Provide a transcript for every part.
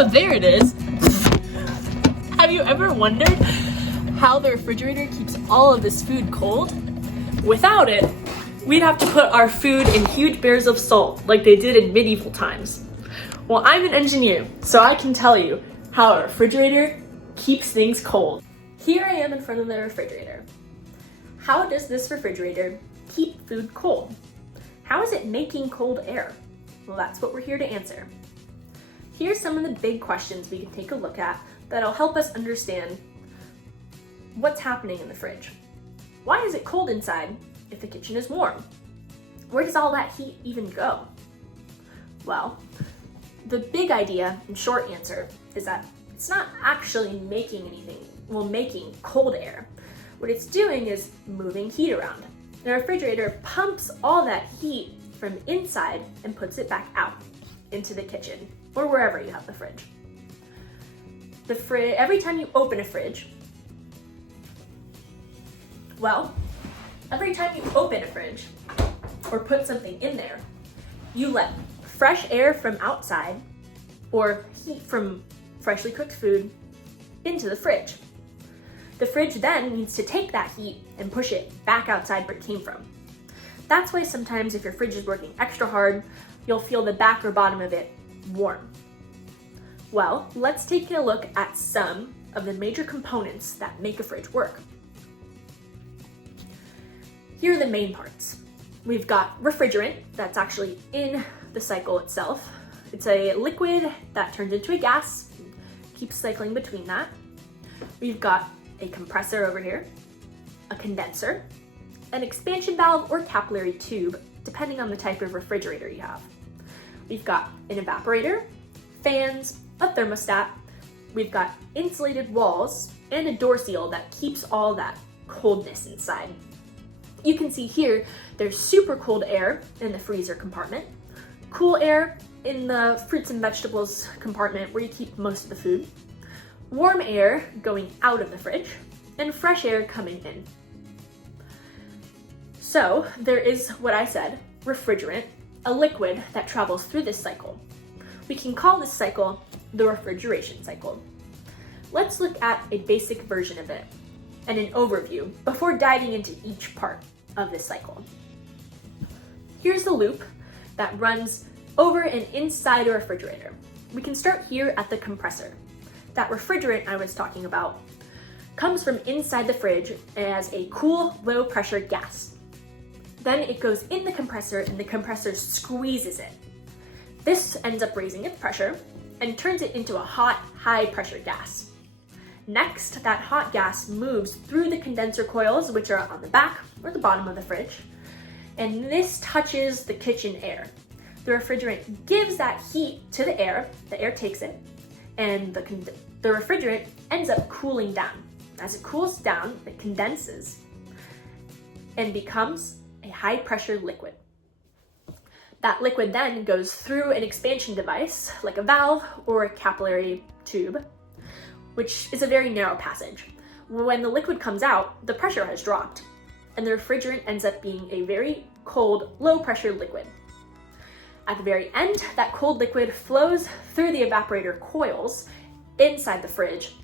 Oh, there it is. Have you ever wondered how the refrigerator keeps all of this food cold? Without it, we'd have to put our food in huge bears of salt like they did in medieval times. Well, I'm an engineer, so I can tell you how a refrigerator keeps things cold. Here I am in front of the refrigerator. How does this refrigerator keep food cold? How is it making cold air? Well, that's what we're here to answer. Here's some of the big questions we can take a look at that'll help us understand what's happening in the fridge. Why is it cold inside if the kitchen is warm? Where does all that heat even go? Well, the big idea and short answer is that it's not actually making making cold air. What it's doing is moving heat around. The refrigerator pumps all that heat from inside and puts it back out into the kitchen or wherever you have the fridge. Every time you open a fridge or put something in there, you let fresh air from outside or heat from freshly cooked food into the fridge. The fridge then needs to take that heat and push it back outside where it came from. That's why sometimes if your fridge is working extra hard, you'll feel the back or bottom of it warm. Well, let's take a look at some of the major components that make a fridge work. Here are the main parts. We've got refrigerant that's actually in the cycle itself. It's a liquid that turns into a gas, keeps cycling between that. We've got a compressor over here, a condenser, an expansion valve or capillary tube, depending on the type of refrigerator you have. We've got an evaporator, fans, a thermostat. We've got insulated walls and a door seal that keeps all that coldness inside. You can see here, there's super cold air in the freezer compartment, cool air in the fruits and vegetables compartment where you keep most of the food, warm air going out of the fridge, and fresh air coming in. So there is what I said, refrigerant, a liquid that travels through this cycle. We can call this cycle the refrigeration cycle. Let's look at a basic version of it and an overview before diving into each part of this cycle. Here's the loop that runs over and inside a refrigerator. We can start here at the compressor. That refrigerant I was talking about comes from inside the fridge as a cool, low pressure gas. Then it goes in the compressor and the compressor squeezes it. This ends up raising its pressure and turns it into a hot, high pressure gas. Next, that hot gas moves through the condenser coils, which are on the back or the bottom of the fridge, and this touches the kitchen air. The refrigerant gives that heat to the air takes it, and the refrigerant ends up cooling down. As it cools down, it condenses and becomes a high pressure liquid. That liquid then goes through an expansion device like a valve or a capillary tube, which is a very narrow passage. When the liquid comes out, the pressure has dropped, and the refrigerant ends up being a very cold, low pressure liquid. At the very end, that cold liquid flows through the evaporator coils inside the fridge,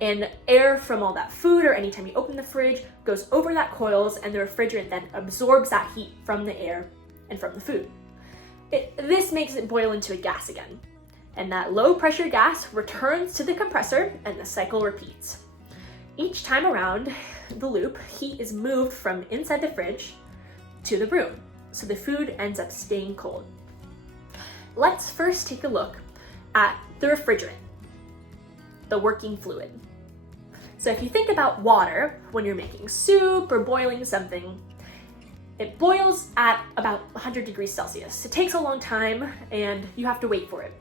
and air from all that food or anytime you open the fridge goes over that coils, and the refrigerant then absorbs that heat from the air and from the food. This makes it boil into a gas again, and that low pressure gas returns to the compressor and the cycle repeats. Each time around the loop, heat is moved from inside the fridge to the room, so the food ends up staying cold. Let's first take a look at the refrigerant, the working fluid. So if you think about water when you're making soup or boiling something, it boils at about 100 degrees Celsius. It takes a long time and you have to wait for it.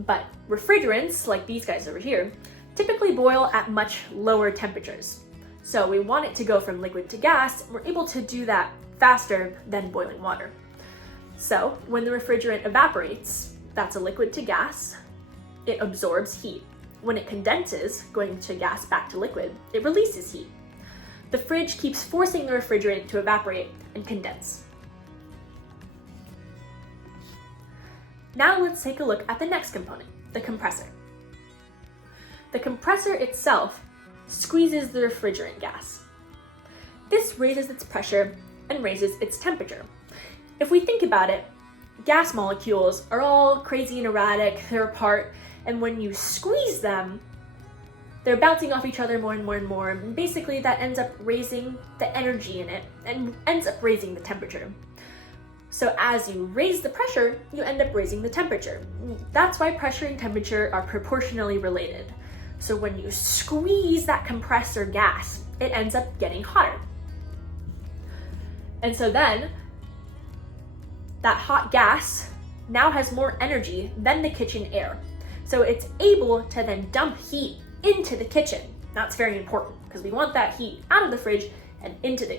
But refrigerants, like these guys over here, typically boil at much lower temperatures. So we want it to go from liquid to gas, and we're able to do that faster than boiling water. So when the refrigerant evaporates, that's a liquid to gas, it absorbs heat. When it condenses, going to gas back to liquid, it releases heat. The fridge keeps forcing the refrigerant to evaporate and condense. Now let's take a look at the next component, the compressor. The compressor itself squeezes the refrigerant gas. This raises its pressure and raises its temperature. If we think about it, gas molecules are all crazy and erratic, they're apart, and when you squeeze them, they're bouncing off each other more and more and more, and basically that ends up raising the energy in it and ends up raising the temperature. So as you raise the pressure, you end up raising the temperature. That's why pressure and temperature are proportionally related. So when you squeeze that compressor gas, it ends up getting hotter. And so then, that hot gas now has more energy than the kitchen air. So it's able to then dump heat into the kitchen. That's very important because we want that heat out of the fridge and into the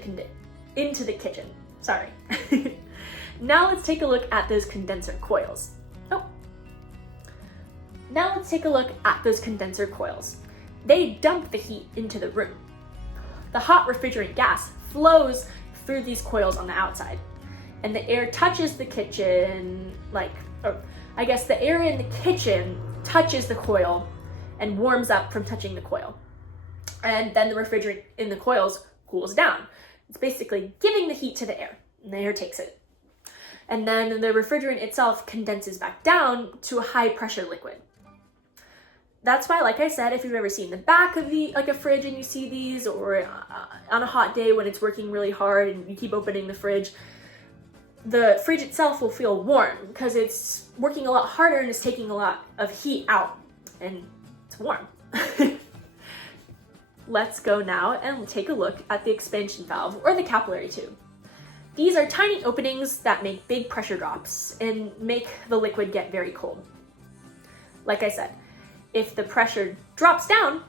kitchen. Sorry. Now let's take a look at those condenser coils. Now let's take a look at those condenser coils. They dump the heat into the room. The hot refrigerant gas flows through these coils on the outside, and the air touches the kitchen, the air in the kitchen touches the coil and warms up from touching the coil. And then the refrigerant in the coils cools down. It's basically giving the heat to the air, and the air takes it. And then the refrigerant itself condenses back down to a high pressure liquid. That's why, like I said, if you've ever seen the back of a fridge and you see these, or on a hot day when it's working really hard and you keep opening the fridge itself will feel warm because it's working a lot harder and it's taking a lot of heat out, and it's warm. Let's go now and take a look at the expansion valve or the capillary tube. These are tiny openings that make big pressure drops and make the liquid get very cold. Like I said, if the pressure drops down,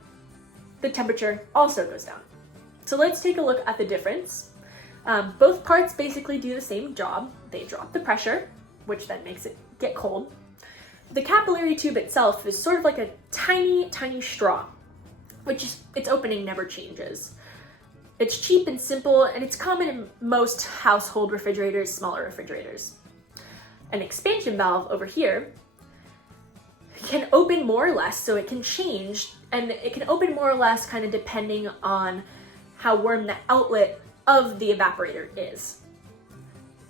the temperature also goes down. So let's take a look at the difference. Both parts basically do the same job. They drop the pressure, which then makes it get cold. The capillary tube itself is sort of like a tiny, tiny straw, its opening never changes. It's cheap and simple, and it's common in most household refrigerators, smaller refrigerators. An expansion valve over here can open more or less, so it can change, and it can open more or less kind of depending on how warm the outlet of the evaporator is.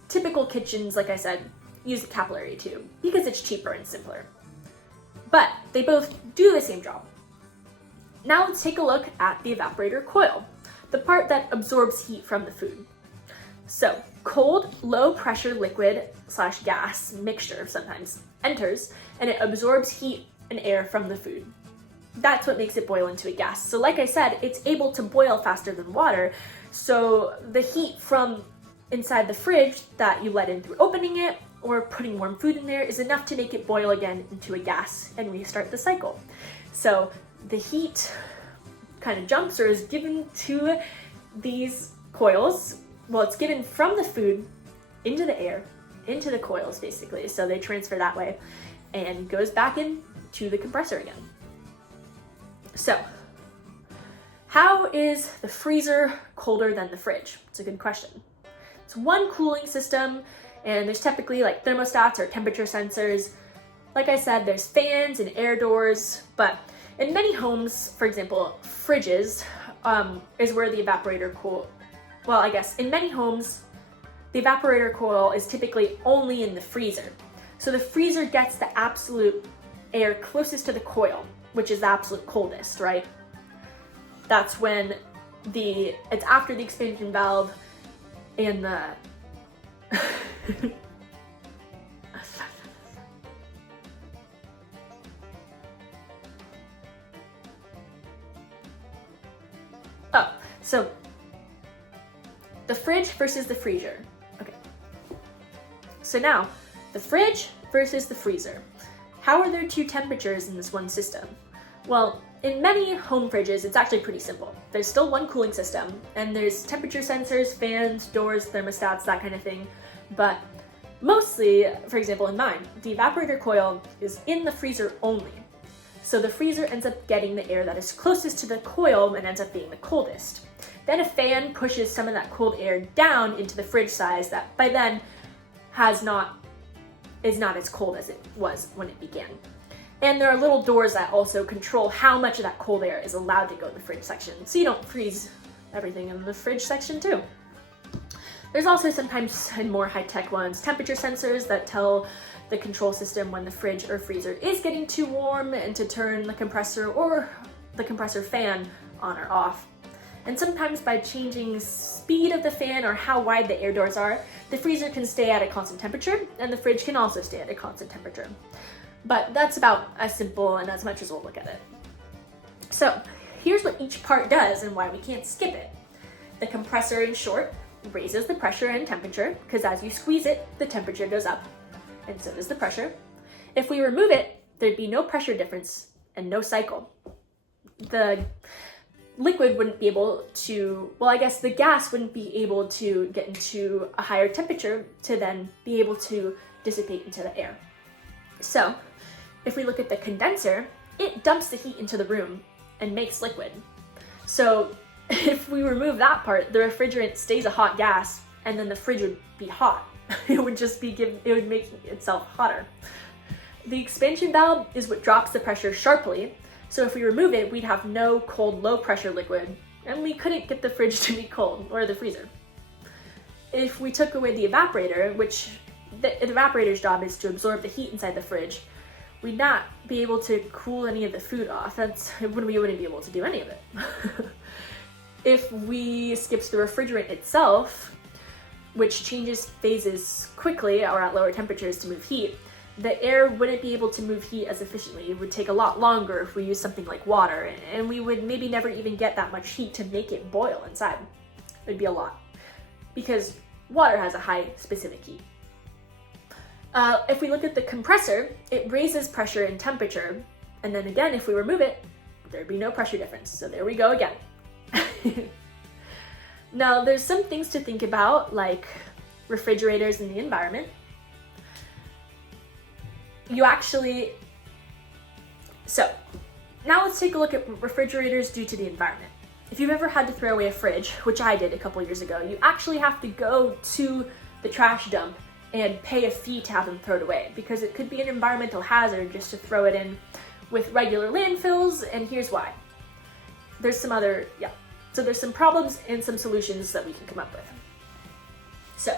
Typical kitchens, like I said, use the capillary tube because it's cheaper and simpler. But they both do the same job. Now let's take a look at the evaporator coil, the part that absorbs heat from the food. So, cold, low pressure liquid / gas mixture sometimes enters, and it absorbs heat and air from the food. That's what makes it boil into a gas. So like I said, it's able to boil faster than water, so the heat from inside the fridge that you let in through opening it or putting warm food in there is enough to make it boil again into a gas and restart the cycle. So the heat kind of jumps or is given to these coils. Well, it's given from the food into the air, into the coils basically. So they transfer that way and goes back into the compressor again. So, how is the freezer colder than the fridge? It's a good question. It's one cooling system, and there's typically like thermostats or temperature sensors. Like I said, there's fans and air doors, but in many homes, for example, fridges is where the evaporator coil. Well, I guess in many homes, the evaporator coil is typically only in the freezer. So the freezer gets the absolute air closest to the coil, which is the absolute coldest, right? That's when it's after the expansion valve and the so the fridge versus the freezer. Okay. So now, the fridge versus the freezer. How are there two temperatures in this one system? Well, in many home fridges, it's actually pretty simple. There's still one cooling system, and there's temperature sensors, fans, doors, thermostats, that kind of thing. But mostly, for example, in mine, the evaporator coil is in the freezer only. So the freezer ends up getting the air that is closest to the coil and ends up being the coldest. Then a fan pushes some of that cold air down into the fridge size that by then is not as cold as it was when it began. And there are little doors that also control how much of that cold air is allowed to go in the fridge section, so you don't freeze everything in the fridge section too. There's also sometimes, in more high-tech ones, temperature sensors that tell the control system when the fridge or freezer is getting too warm and to turn the compressor or the compressor fan on or off. And sometimes by changing speed of the fan or how wide the air doors are, the freezer can stay at a constant temperature and the fridge can also stay at a constant temperature. But that's about as simple and as much as we'll look at it. So here's what each part does and why we can't skip it. The compressor, in short, raises the pressure and temperature because as you squeeze it, the temperature goes up, and so does the pressure. If we remove it, there'd be no pressure difference and no cycle. The liquid wouldn't be able to, well, I guess the gas wouldn't be able to get into a higher temperature to then be able to dissipate into the air. So if we look at the condenser, it dumps the heat into the room and makes liquid. So if we remove that part, the refrigerant stays a hot gas and then the fridge would be hot. It would just be it would make itself hotter. The expansion valve is what drops the pressure sharply. So if we remove it, we'd have no cold, low pressure liquid, and we couldn't get the fridge to be cold, or the freezer. If we took away the evaporator, which the evaporator's job is to absorb the heat inside the fridge, we'd not be able to cool any of the food off. We wouldn't be able to do any of it. If we skipped the refrigerant itself, which changes phases quickly or at lower temperatures to move heat, the air wouldn't be able to move heat as efficiently. It would take a lot longer if we use something like water, and we would maybe never even get that much heat to make it boil inside. It would be a lot, because water has a high specific heat. If we look at the compressor, it raises pressure and temperature, and then again, if we remove it, there'd be no pressure difference. So there we go again. Now, there's some things to think about, like refrigerators in the environment. So now let's take a look at refrigerators due to the environment. If you've ever had to throw away a fridge, which I did a couple years ago, you actually have to go to the trash dump and pay a fee to have them thrown away because it could be an environmental hazard just to throw it in with regular landfills, and here's why. There's some problems and some solutions that we can come up with. So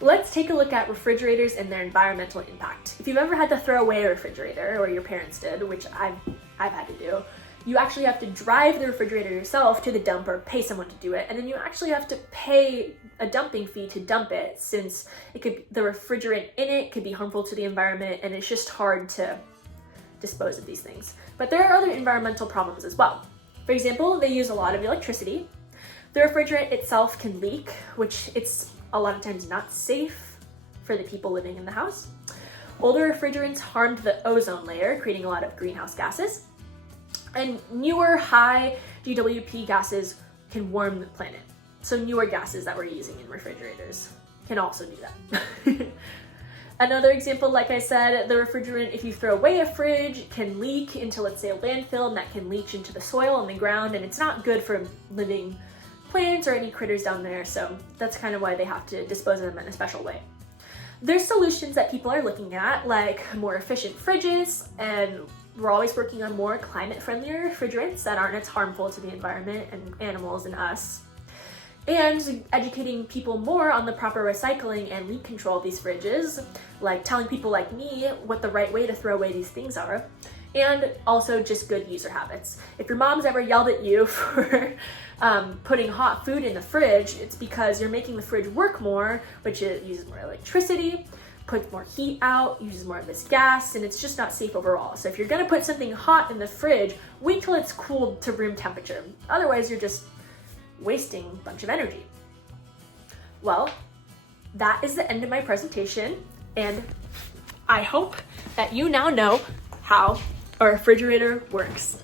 let's take a look at refrigerators and their environmental impact. If you've ever had to throw away a refrigerator, or your parents did, which I've had to do, you actually have to drive the refrigerator yourself to the dump or pay someone to do it, and then you actually have to pay a dumping fee to dump it, since the refrigerant in it could be harmful to the environment, and it's just hard to dispose of these things. But there are other environmental problems as well. For example, they use a lot of electricity. The refrigerant itself can leak, which it's a lot of times not safe for the people living in the house. Older refrigerants harmed the ozone layer, creating a lot of greenhouse gases. And newer high GWP gases can warm the planet. So newer gases that we're using in refrigerators can also do that. Another example, like I said, the refrigerant, if you throw away a fridge, can leak into, let's say, a landfill, and that can leach into the soil on the ground, and it's not good for living plants or any critters down there, so that's kind of why they have to dispose of them in a special way. There's solutions that people are looking at, like more efficient fridges, and we're always working on more climate-friendlier refrigerants that aren't as harmful to the environment and animals and us. And educating people more on the proper recycling and leak control of these fridges, like telling people like me what the right way to throw away these things are, and also just good user habits. If your mom's ever yelled at you for putting hot food in the fridge, it's because you're making the fridge work more, which uses more electricity, puts more heat out, uses more of this gas, and it's just not safe overall. So if you're gonna put something hot in the fridge, wait till it's cooled to room temperature. Otherwise, you're just wasting a bunch of energy. Well, that is the end of my presentation, and I hope that you now know how a refrigerator works.